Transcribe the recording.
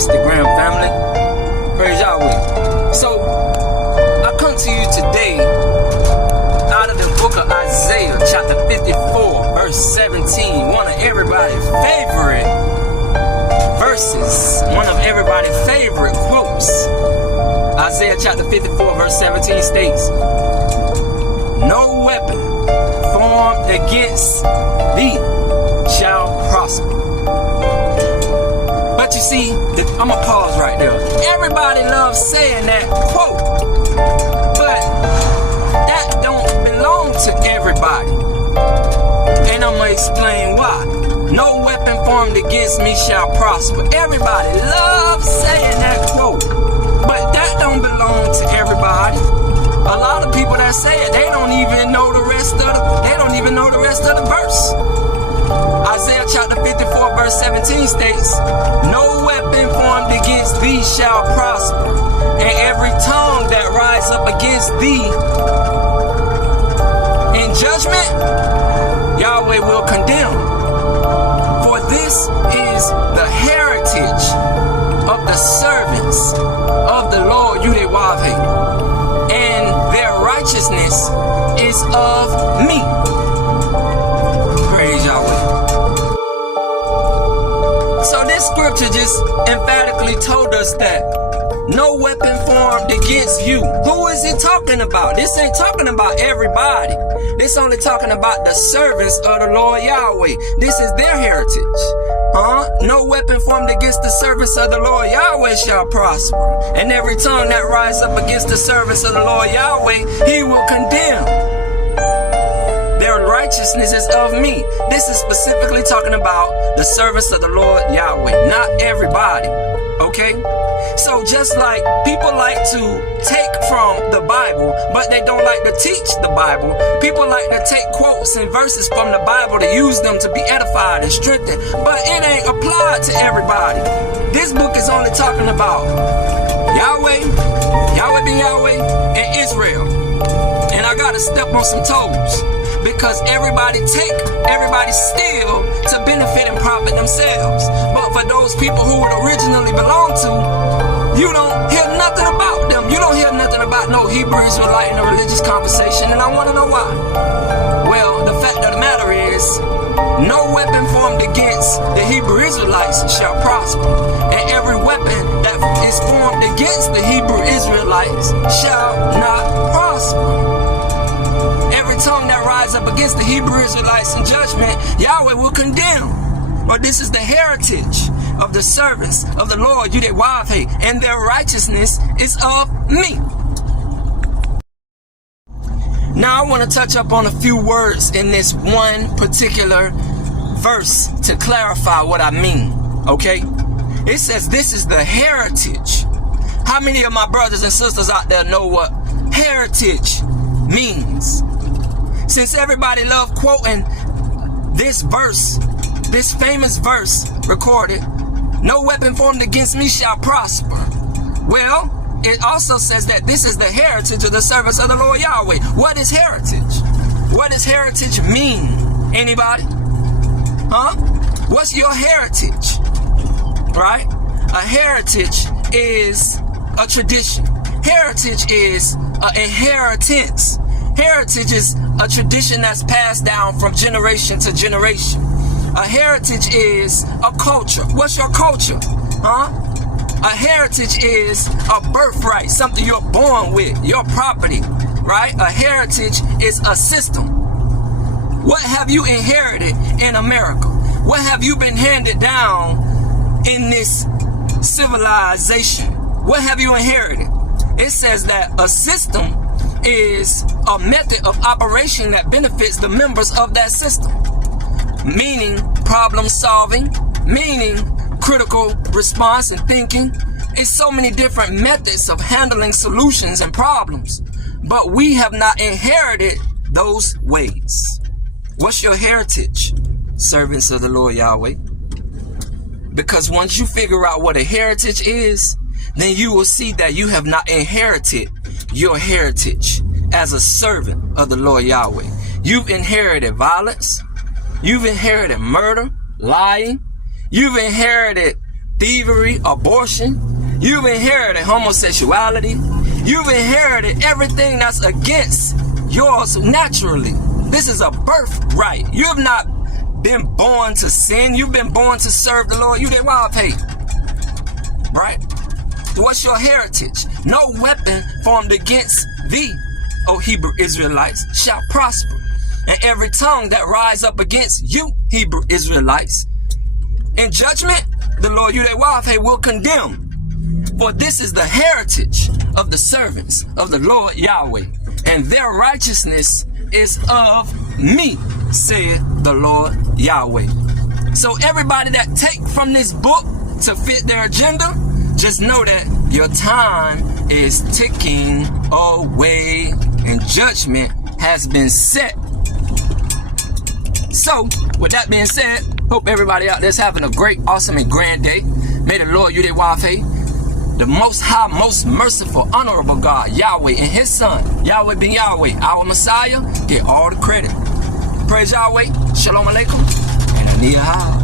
Instagram family. Praise Yahweh. So, I come to you today out of the book of Isaiah, chapter 54, verse 17. One of everybody's favorite verses. One of everybody's favorite quotes. Isaiah chapter 54, verse 17 states, "No weapon formed against thee shall prosper." But you see, I'm going to pause right there. Everybody loves saying that quote, but that don't belong to everybody. And I'm going to explain why. No weapon formed against me shall prosper. Everybody loves saying that quote, but that don't belong to everybody. A lot of people that say it, they don't even know the rest of the verse. Isaiah chapter 54 verse 17 states, "No weapon formed against thee shall prosper, and every tongue that rise up against thee in judgment, Yahweh will condemn. For this is the heritage of the servants of the Lord Yahweh, and their righteousness is of me." Praise Yahweh. So this scripture just emphatically told us that no weapon formed against you. Who is it talking about? This ain't talking about everybody. This only talking about the servants of the Lord Yahweh. This is their heritage. No weapon formed against the servants of the Lord Yahweh shall prosper. And every tongue that rise up against the servants of the Lord Yahweh, he will condemn. Their righteousness is of me. This is specifically talking about the servants of the Lord Yahweh, not everybody. Okay? So just like people like to take from the Bible, but they don't like to teach the Bible, people like to take quotes and verses from the Bible to use them to be edified and strengthened, but it ain't applied to everybody. This book is only talking about Yahweh, Yahweh be Yahweh, and Israel. And I gotta step on some toes, because everybody steal to benefit and profit themselves. But for those people who would originally belong to, you don't hear nothing about them. You don't hear nothing about no Hebrew Israelite in a religious conversation, and I want to know why. Well, the fact of the matter is, no weapon formed against the Hebrew Israelites shall prosper, and every weapon that is formed against the Hebrew Israelites shall not prosper. Every tongue that rises up against the Hebrew Israelites in judgment, Yahweh will condemn. But this is the heritage of the servants of the Lord Yahweh, and their righteousness is of me. Now I want to touch up on a few words in this one particular verse to clarify what I mean, okay? It says this is the heritage. How many of my brothers and sisters out there know what heritage means? Since everybody love quoting this verse, this famous verse recorded, "No weapon formed against me shall prosper." Well, it also says that this is the heritage of the servants of the Lord Yahweh. What is heritage? What does heritage mean? Anybody? What's your heritage? Right? A heritage is a tradition. Heritage is an inheritance. Heritage is a tradition that's passed down from generation to generation. A heritage is a culture. What's your culture? A heritage is a birthright, something you're born with, your property, right? A heritage is a system. What have you inherited in America? What have you been handed down in this civilization? What have you inherited? It says that a system is a method of operation that benefits the members of that system, meaning problem solving, meaning critical response and thinking. It's so many different methods of handling solutions and problems, but we have not inherited those ways. What's your heritage, servants of the Lord Yahweh? Because once you figure out what a heritage is, then you will see that you have not inherited your heritage as a servant of the Lord Yahweh. You've inherited violence. You've inherited murder, lying. You've inherited thievery, abortion. You've inherited homosexuality. You've inherited everything that's against yours naturally. This is a birthright. You have not been born to sin. You've been born to serve the Lord. You did wild pay. Right? What's your heritage? No weapon formed against thee, O Hebrew Israelites, shall prosper. And every tongue that rise up against you, Hebrew Israelites, in judgment, the Lord Yahweh will condemn. For this is the heritage of the servants of the Lord Yahweh, and their righteousness is of me, saith the Lord Yahweh. So everybody that take from this book to fit their agenda, just know that your time is ticking away and judgment has been set. So, with that being said, hope everybody out there's having a great, awesome, and grand day. May the Lord Yahweh, the Most High, Most Merciful, Honorable God, Yahweh, and His Son, Yahweh ben Yahweh, our Messiah, get all the credit. Praise Yahweh, Shalom Aleichem, and Aniyah.